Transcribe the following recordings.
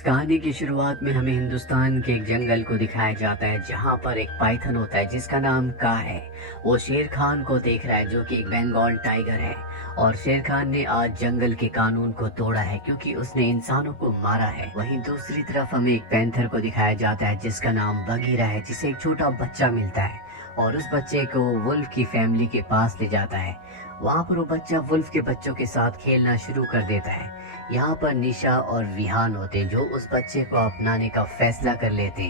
इस कहानी की शुरुआत में हमें हिंदुस्तान के एक जंगल को दिखाया जाता है जहाँ पर एक पाइथन होता है जिसका नाम का है। वो शेर खान को देख रहा है जो कि एक बंगाल टाइगर है। और शेर खान ने आज जंगल के कानून को तोड़ा है क्योंकि उसने इंसानों को मारा है। वहीं दूसरी तरफ हमें एक पैंथर को दिखाया जाता है जिसका नाम बगीरा है, जिसे एक छोटा बच्चा मिलता है और उस बच्चे को वुल्फ की फैमिली के पास ले जाता है। वहाँ पर वो बच्चा वुल्फ के बच्चों के साथ खेलना शुरू कर देता है। यहाँ पर निशा और विहान होते जो उस बच्चे को अपनाने का फैसला कर लेते।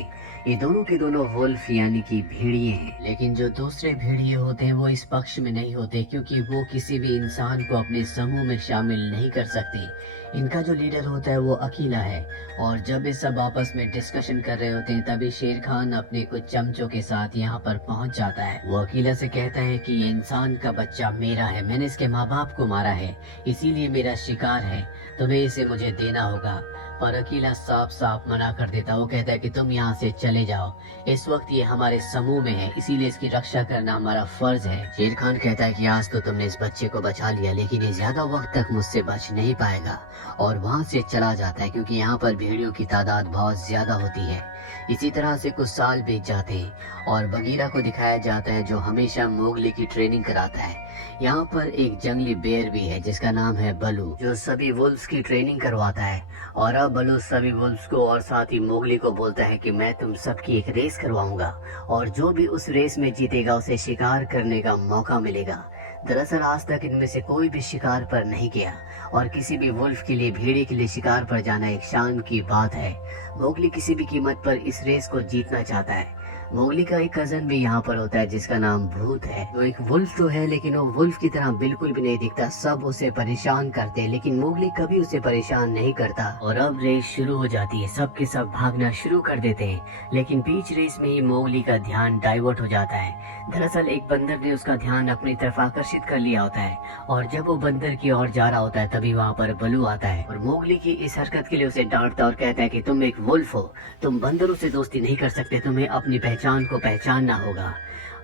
ये दोनों के दोनों वुल्फ यानी कि भेड़िए हैं, लेकिन जो दूसरे भेड़िए होते हैं वो इस पक्ष में नहीं होते क्योंकि वो किसी भी इंसान को अपने समूह में शामिल नहीं कर सकते। इनका जो लीडर होता है वो अकेला है। और जब ये सब आपस में डिस्कशन कर रहे होते हैं तभी शेर खान अपने कुछ चमचों के साथ यहाँ पर पहुँच जाता है। वो अकेला से कहता है कि ये इंसान का बच्चा मेरा है, मैंने इसके माँ बाप को मारा है, इसीलिए मेरा शिकार है, तुम्हें इसे मुझे देना होगा। पर अकेला साफ साफ मना कर देता। वो कहता है कि तुम यहाँ से चले जाओ, इस वक्त ये हमारे समूह में है, इसीलिए इसकी रक्षा करना हमारा फर्ज है। शेर खान कहता है कि आज तो तुमने इस बच्चे को बचा लिया लेकिन ये ज्यादा वक्त तक मुझसे बच नहीं पाएगा, और वहाँ से चला जाता है क्योंकि यहाँ पर भेड़ियों की तादाद बहुत ज्यादा होती है। इसी तरह से कुछ साल बीत जाते हैं और बगीरा को दिखाया जाता है जो हमेशा मोगली की ट्रेनिंग कराता है। यहाँ पर एक जंगली बेर भी है जिसका नाम है बलू, जो सभी वुल्फ्स की ट्रेनिंग करवाता है। और अब बलू सभी वुल्फ्स को और साथ ही मोगली को बोलता है कि मैं तुम सबकी एक रेस करवाऊंगा और जो भी उस रेस में जीतेगा उसे शिकार करने का मौका मिलेगा। दरअसल आज तक इनमें से कोई भी शिकार पर नहीं गया और किसी भी वुल्फ के लिए भेड़िए के लिए शिकार पर जाना एक शान की बात है। मोगली किसी भी कीमत पर इस रेस को जीतना चाहता है। मोगली का एक कजन भी यहाँ पर होता है जिसका नाम भूत है। वो एक वुल्फ तो है लेकिन वो वुल्फ की तरह बिल्कुल भी नहीं दिखता। सब उसे परेशान करते हैं लेकिन मोगली कभी उसे परेशान नहीं करता। और अब रेस शुरू हो जाती है, सब के सब भागना शुरू कर देते हैं लेकिन बीच रेस में ही मोगली का ध्यान डाइवर्ट हो जाता है। दरअसल एक बंदर ने उसका ध्यान अपनी तरफ आकर्षित कर लिया होता है और जब वो बंदर की ओर जा रहा होता है तभी वहाँ पर बलू आता है और मोगली की इस हरकत के लिए उसे डांटता और कहता है कि तुम एक वुल्फ हो, तुम बंदरों से दोस्ती नहीं कर सकते, तुम्हें अपनी पहचान को पहचानना होगा।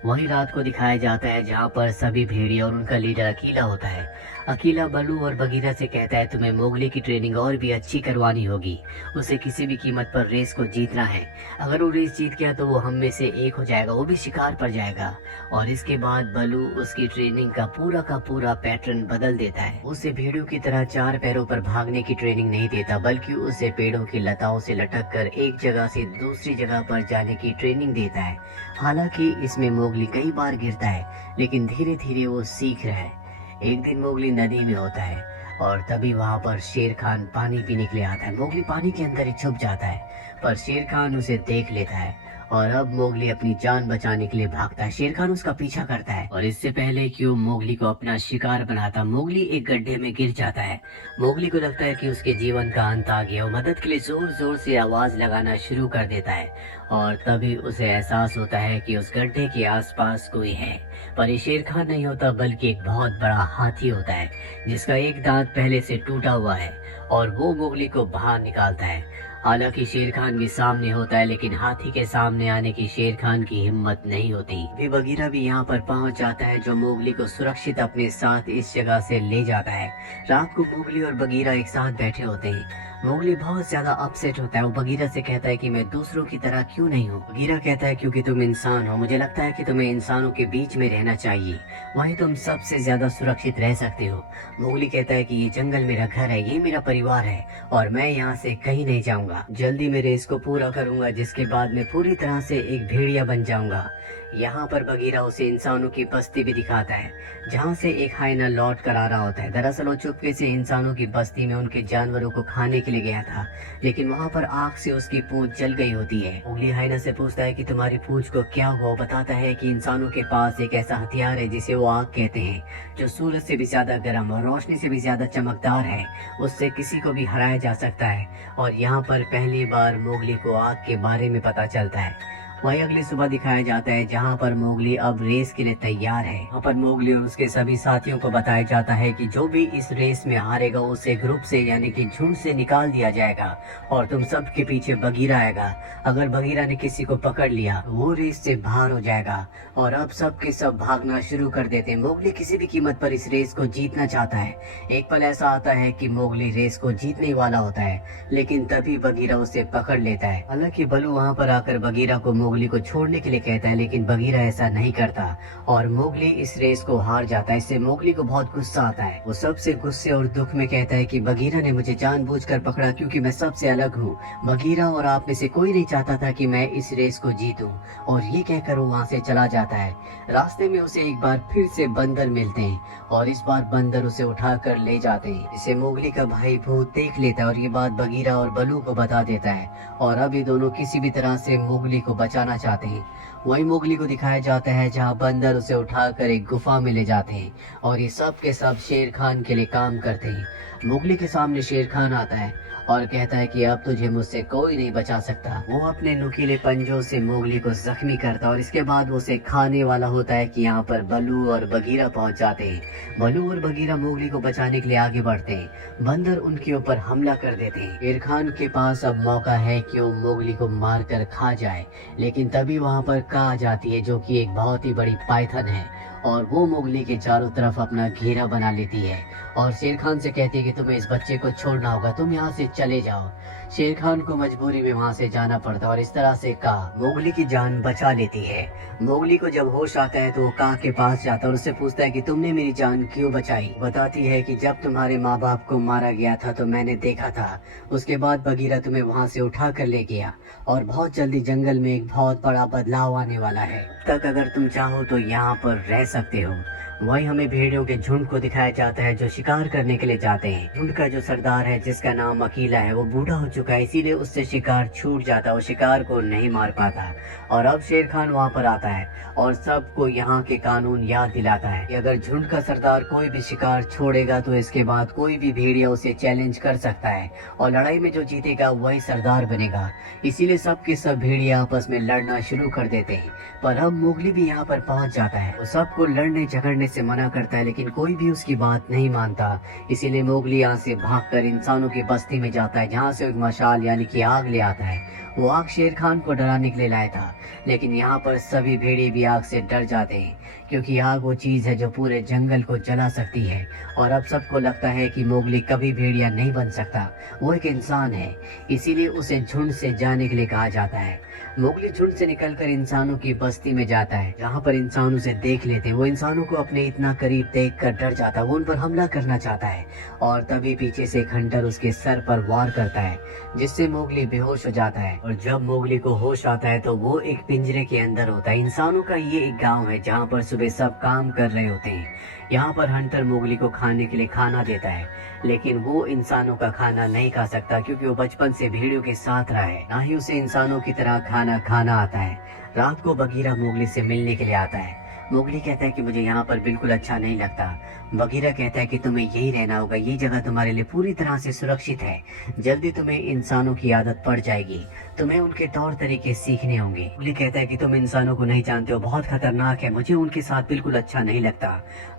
वही रात को दिखाया जाता है जहाँ पर सभी भेड़िए और उनका लीडर अकेला होता है। अकेला बलू और बगीरा से कहता है तुम्हें मोगली की ट्रेनिंग और भी अच्छी करवानी होगी, उसे किसी भी कीमत पर रेस को जीतना है। अगर वो रेस जीत गया तो वो हम में से एक हो जाएगा, वो भी शिकार पर जाएगा। और इसके बाद बलू उसकी ट्रेनिंग का पूरा पैटर्न बदल देता है। उसे भेड़ियों की तरह चार पैरों पर भागने की ट्रेनिंग नहीं देता बल्कि उसे पेड़ों की लताओं से लटक कर एक जगह से दूसरी जगह पर जाने की ट्रेनिंग देता है। हालांकि इसमें मोगली कई बार गिरता है लेकिन धीरे धीरे वो सीख रहा है। एक दिन मोगली नदी में होता है और तभी वहाँ पर शेर खान पानी पीने के लिए आता है। मोगली पानी के अंदर ही छुप जाता है पर शेर खान उसे देख लेता है और अब मोगली अपनी जान बचाने के लिए भागता है। शेर खान उसका पीछा करता है और इससे पहले कि वो मोगली को अपना शिकार बनाता, मोगली एक गड्ढे में गिर जाता है। मोगली को लगता है कि उसके जीवन का अंत आ गया। वो मदद के लिए जोर जोर से आवाज लगाना शुरू कर देता है और तभी उसे एहसास होता है कि उस गड्ढे के आसपास कोई है। पर ये शेर खान नहीं होता बल्कि एक बहुत बड़ा हाथी होता है जिसका एक दांत पहले से टूटा हुआ है और वो मोगली को बाहर निकालता है। हालांकि शेर खान भी सामने होता है लेकिन हाथी के सामने आने की शेर खान की हिम्मत नहीं होती। वे बगीरा भी यहाँ पर पहुँच जाता है जो मोगली को सुरक्षित अपने साथ इस जगह से ले जाता है। रात को मोगली और बगीरा एक साथ बैठे होते हैं। मोगली बहुत ज्यादा अपसेट होता है। वो बगीरा से कहता है कि मैं दूसरों की तरह क्यों नहीं हूँ। बगीरा कहता है क्योंकि तुम इंसान हो, मुझे लगता है कि तुम्हें इंसानों के बीच में रहना चाहिए, वहीं तुम सबसे ज्यादा सुरक्षित रह सकते हो। मोगली कहता है कि ये जंगल मेरा घर है, ये मेरा परिवार है और मैं यहाँ से कहीं नहीं जाऊंगा। जल्दी मैं रेस को पूरा करूंगा जिसके बाद मैं पूरी तरह से एक भेड़िया बन जाऊंगा। यहाँ पर बगीरा उसे इंसानों की बस्ती भी दिखाता है जहाँ से एक हाइना लौट कर आ रहा होता है। दरअसल वो चुपके से इंसानों की बस्ती में उनके जानवरों को खाने के लिए गया था लेकिन वहाँ पर आग से उसकी पूंछ जल गई होती है। मोगली हाइना से पूछता है कि तुम्हारी पूंछ को क्या हुआ। वो बताता है कि इंसानों के पास एक ऐसा हथियार है जिसे वो आग कहते हैं, जो सूरज से भी ज्यादा गर्म और रोशनी से भी ज्यादा चमकदार है। उससे किसी को भी हराया जा सकता है। और यहाँ पर पहली बार मोगली को आग के बारे में पता चलता है वहीं अगली सुबह दिखाया जाता है जहाँ पर मोगली अब रेस के लिए तैयार है। वहाँ पर मोगली और उसके सभी साथियों को बताया जाता है कि जो भी इस रेस में हारेगा उसे ग्रुप से यानी कि झुंड से निकाल दिया जाएगा और तुम सब के पीछे बगीरा आएगा। अगर बगीरा ने किसी को पकड़ लिया वो रेस से बाहर हो जाएगा। और अब सब के सब भागना शुरू कर देते हैं। मोगली किसी भी कीमत पर इस रेस को जीतना चाहता है। एक पल ऐसा आता है कि मोगली रेस को जीतने वाला होता है, लेकिन तभी बगीरा उसे पकड़ लेता है। हालांकि बलू वहाँ पर आकर बगीरा को मोगली को छोड़ने के लिए कहता है, लेकिन बगीरा ऐसा नहीं करता और मोगली इस रेस को हार जाता है। इससे मोगली को बहुत गुस्सा आता है। वो सबसे गुस्से और दुख में कहता है कि बगीरा ने मुझे जानबूझकर पकड़ा क्योंकि मैं सबसे अलग हूँ। बगीरा और आप में से कोई नहीं चाहता था कि मैं इस रेस को जीतूं। और ये कहकर वो वहाँ से चला जाता है। रास्ते में उसे एक बार फिर से बंदर मिलते हैं और इस बार बंदर उसे उठाकर ले जाते हैं। इसे मोगली का भाई भूत देख लेता है और ये बात बगीरा और बलू को बता देता है और अब ये दोनों किसी भी तरह से मोगली को बचाना चाहते हैं। वही मोगली को दिखाया जाता है जहाँ बंदर उसे उठाकर एक गुफा में ले जाते हैं और ये सब के सब शेर खान के लिए काम करते हैं। मोगली के सामने शेर खान आता है और कहता है कि अब तुझे मुझसे कोई नहीं बचा सकता। वो अपने नुकीले पंजों से मोगली को जख्मी करता है और इसके बाद वो उसे खाने वाला होता है कि यहाँ पर बलू और बगीरा पहुंच जाते हैं। बलू और बगीरा मोगली को बचाने के लिए आगे बढ़ते हैं। बंदर उनके ऊपर हमला कर देते हैं। शेर खान के पास अब मौका है कि वो मोगली को मार कर खा जाए, लेकिन तभी वहाँ पर का आ जाती है जो कि एक बहुत ही बड़ी पाइथन है और वो मोगली के चारों तरफ अपना घेरा बना लेती है और शेर खान से कहती है कि तुम्हें इस बच्चे को छोड़ना होगा, तुम यहाँ से चले जाओ। शेर खान को मजबूरी में वहाँ से जाना पड़ता है और इस तरह से का मोगली की जान बचा लेती है। मोगली को जब होश आता है तो वो का के पास जाता है और उससे पूछता है कि तुमने मेरी जान क्यों बचाई। बताती है कि जब तुम्हारे माँ बाप को मारा गया था तो मैंने देखा था, उसके बाद बगीरा तुम्हें वहाँ से उठा कर ले गया और बहुत जल्दी जंगल में एक बहुत बड़ा बदलाव आने वाला है। तक अगर तुम चाहो तो यहाँ पर रह सकते हो। वही हमें भेड़ियों के झुंड को दिखाया जाता है जो शिकार करने के लिए जाते हैं। झुंड का जो सरदार है जिसका नाम अकीला है वो बूढ़ा हो चुका है, इसीलिए उससे शिकार छूट जाता है, वो शिकार को नहीं मार पाता। और अब शेर खान वहाँ पर आता है और सबको यहाँ के कानून याद दिलाता है कि अगर झुंड का सरदार कोई भी शिकार छोड़ेगा तो इसके बाद कोई भी भेड़िया उसे चैलेंज कर सकता है और लड़ाई में जो जीतेगा वही सरदार बनेगा। इसीलिए सब के सब भेड़िया आपस में लड़ना शुरू कर देते हैं। पर अब मोगली भी यहाँ पर पहुँच जाता है। वो सबको लड़ने झगड़ने से मना करता है, लेकिन कोई भी उसकी बात नहीं मानता। इसीलिए मोगली यहाँ से भागकर इंसानों की बस्ती में जाता है जहाँ से एक मशाल यानी कि आग ले आता है। वो आग शेर खान को डराने के लिए लाया था, लेकिन यहाँ पर सभी भेड़िए भी आग से डर जाते हैं क्योंकि आग वो चीज है जो पूरे जंगल को जला सकती है। और अब सबको लगता है कि मोगली कभी भेड़िया नहीं बन सकता, वो एक इंसान है, इसीलिए उसे झुंड से जाने के लिए कहा जाता है। मोगली झुंड से निकलकर इंसानों की बस्ती में जाता है जहाँ पर इंसान उसे देख लेते हैं। वो इंसानों को अपने इतना करीब देखकर डर जाता है, वो उन पर हमला करना चाहता है और तभी पीछे से खंडर उसके सर पर वार करता है जिससे मोगली बेहोश हो जाता है। और जब मोगली को होश आता है तो वो एक पिंजरे के अंदर होता है। इंसानों का ये एक गांव है जहाँ पर सुबह सब काम कर रहे होते हैं। यहाँ पर हंटर मोगली को खाने के लिए खाना देता है, लेकिन वो इंसानों का खाना नहीं खा सकता क्योंकि वो बचपन से भेड़ियों के साथ रहा है, ना ही उसे इंसानों की तरह खाना खाना आता है। रात को बगीरा मोगली से मिलने के लिए आता है। मोगली कहता है कि मुझे यहाँ पर बिल्कुल अच्छा नहीं लगता। बगीरा कहता है कि तुम्हें यही रहना होगा, ये जगह तुम्हारे लिए पूरी तरह से सुरक्षित है। जल्दी तुम्हें इंसानों की आदत पड़ जाएगी, तुम्हें उनके तौर तरीके सीखने होंगे। मोगली कहता है कि तुम इंसानों को नहीं जानते हो, बहुत खतरनाक है, मुझे उनके साथ बिल्कुल अच्छा नहीं लगता।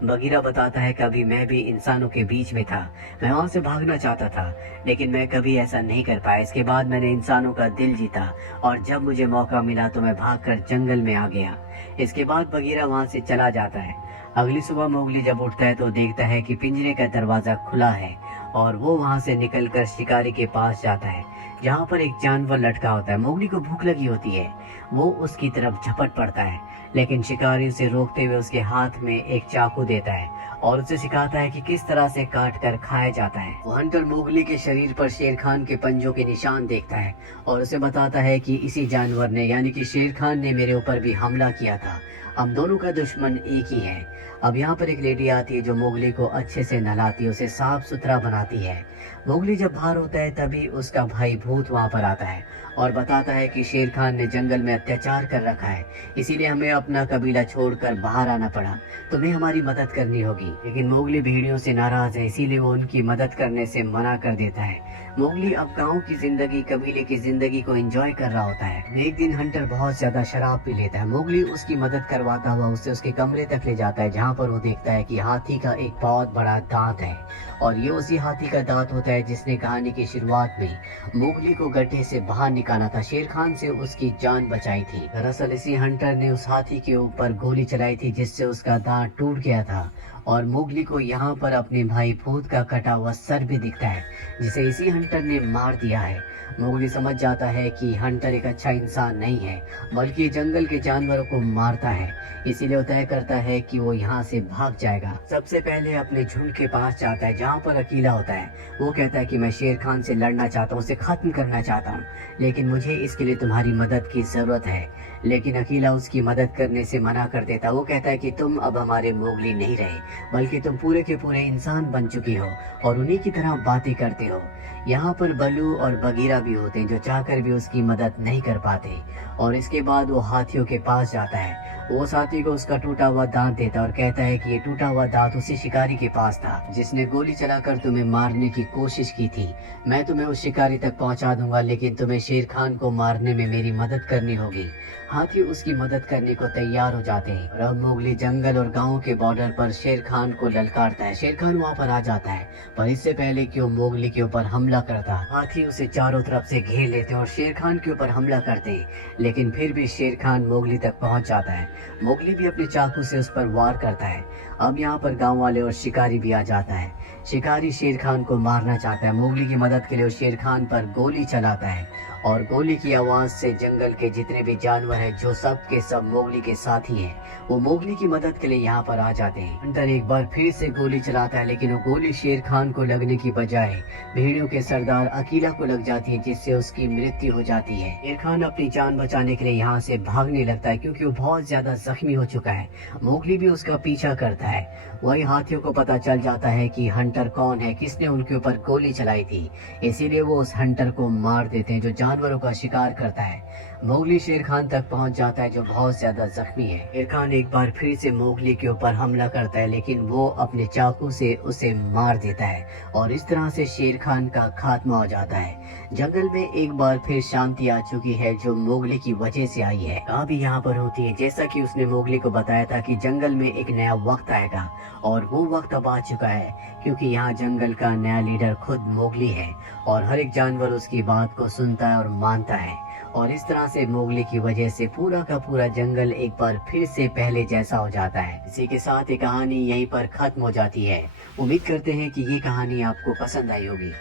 बगीरा बताता है कभी मैं भी इंसानों के बीच में था, मैं वहाँ से भागना चाहता था, लेकिन मैं कभी ऐसा नहीं कर पाया। इसके बाद मैंने इंसानों का दिल जीता और जब मुझे मौका मिला तो मैं भागकर जंगल में आ गया। इसके बाद बगीरा वहाँ से चला जाता है। अगली सुबह मोगली जब उठता है तो देखता है कि पिंजरे का दरवाजा खुला है और वो वहाँ से निकलकर शिकारी के पास जाता है जहाँ पर एक जानवर लटका होता है। मोगली को भूख लगी होती है, वो उसकी तरफ झपट पड़ता है, लेकिन शिकारी उसे रोकते हुए उसके हाथ में एक चाकू देता है और उसे सिखाता है कि किस तरह से काट कर खाया जाता है। वो हंटर मोगली के शरीर पर शेर खान के पंजों के निशान देखता है और उसे बताता है कि इसी जानवर ने यानी कि शेर खान ने मेरे ऊपर भी हमला किया था, हम दोनों का दुश्मन एक ही है। अब यहाँ पर एक लेडी आती है जो मोगली को अच्छे से नहलाती है, उसे साफ सुथरा बनाती है। मोगली जब बाहर होता है तभी उसका भाई भूत वहाँ पर आता है और बताता है कि शेर खान ने जंगल में अत्याचार कर रखा है, इसीलिए हमें अपना कबीला छोड़कर बाहर आना पड़ा, तुम्हें हमारी मदद करनी होगी। लेकिन मोगली भेड़ियों से नाराज है, इसीलिए वो उनकी मदद करने से मना कर देता है। मोगली अब गांव की जिंदगी, कबीले की जिंदगी को एंजॉय कर रहा होता है। एक दिन हंटर बहुत ज्यादा शराब पी लेता है। मोगली उसकी मदद करवाता हुआ उसे उसके कमरे तक ले जाता है, जहां पर वो देखता है कि हाथी का एक बहुत बड़ा दांत है और ये उसी हाथी का दांत होता है जिसने कहानी की शुरुआत में मोगली को गड्ढे से बाहर निकाला था, शेर खान से उसकी जान बचाई थी। दरअसल इसी हंटर ने उस हाथी के ऊपर गोली चलाई थी जिससे उसका दांत टूट गया था और मोगली को यहाँ पर अपने भाई भूत का कटा हुआ सर भी दिखता है, जिसे इसी हंटर ने मार दिया है। मोगली समझ जाता है कि हंटर एक अच्छा इंसान नहीं है, बल्कि जंगल के जानवरों को मारता है। इसीलिए वो तय करता है कि वो यहाँ से भाग जाएगा। सबसे पहले अपने झुंड के पास जाता है जहाँ पर अकेला होता है। वो कहता है कि मैं शेर खान से लड़ना चाहता हूँ, उसे खत्म करना चाहता हूँ, लेकिन मुझे इसके लिए तुम्हारी मदद की जरूरत है। लेकिन अकेला उसकी मदद करने से मना कर देता। वो कहता है कि तुम अब हमारे मोगली नहीं रहे, बल्कि तुम पूरे के पूरे इंसान बन चुकी हो और उन्हीं की तरह बातें करते हो। यहाँ पर बल्लू और बगीरा भी होते हैं जो चाहकर भी उसकी मदद नहीं कर पाते। और इसके बाद वो हाथियों के पास जाता है। वो साथी को उसका टूटा हुआ दांत देता और कहता है कि ये टूटा हुआ दांत उसी शिकारी के पास था जिसने गोली चलाकर तुम्हें मारने की कोशिश की थी। मैं तुम्हें उस शिकारी तक पहुंचा दूंगा, लेकिन तुम्हें शेर खान को मारने में मेरी मदद करनी होगी। हाथी उसकी मदद करने को तैयार हो जाते हैं और अब मोगली जंगल और गांव के बॉर्डर पर शेर खान को ललकारता है। शेर खान वहां पर आ जाता है, पर इससे पहले कि वो मोगली के ऊपर हमला करता, हाथी उसे चारों तरफ से घेर लेते हैं और शेर खान के ऊपर हमला करते हैं। लेकिन फिर भी शेर खान मोगली तक पहुंच जाता है। मोगली भी अपने चाकू से उस पर वार करता है। अब यहाँ पर गांव वाले और शिकारी भी आ जाता है। शिकारी शेर खान को मारना चाहता है। मोगली की मदद के लिए वो शेर खान पर गोली चलाता है और गोली की आवाज से जंगल के जितने भी जानवर हैं, जो सब के सब मोगली के साथी हैं, वो मोगली की मदद के लिए यहाँ पर आ जाते हैं। हंटर एक बार फिर से गोली चलाता है, लेकिन वो गोली शेर खान को लगने की बजाय भेड़ियों के सरदार अकीला को लग जाती है, जिससे उसकी मृत्यु हो जाती है। शेर खान अपनी जान बचाने के लिए यहाँ से भागने लगता है क्योंकि वो बहुत ज्यादा जख्मी हो चुका है। मोगली भी उसका पीछा करता है। वही हाथियों को पता चल जाता है कि हंटर कौन है, किसने उनके ऊपर गोली चलाई थी। इसीलिए वो उस हंटर को मार देते हैं जो जानवरों का शिकार करता है। मोगली शेर खान तक पहुंच जाता है जो बहुत ज्यादा जख्मी है। शेर खान एक बार फिर से मोगली के ऊपर हमला करता है, लेकिन वो अपने चाकू से उसे मार देता है और इस तरह से शेर खान का खात्मा हो जाता है। जंगल में एक बार फिर शांति आ चुकी है, जो मोगली की वजह से आई है। अभी यहाँ पर होती है जैसा कि उसने मोगली को बताया था कि जंगल में एक नया वक्त आएगा, और वो वक्त अब आ चुका है क्योंकि यहाँ जंगल का नया लीडर खुद मोगली है और हर एक जानवर उसकी बात को सुनता है और मानता है। और इस तरह से मोगली की वजह से पूरा का पूरा जंगल एक बार फिर से पहले जैसा हो जाता है। इसी के साथ ये कहानी यहीं पर खत्म हो जाती है। उम्मीद करते हैं कि ये कहानी आपको पसंद आई होगी।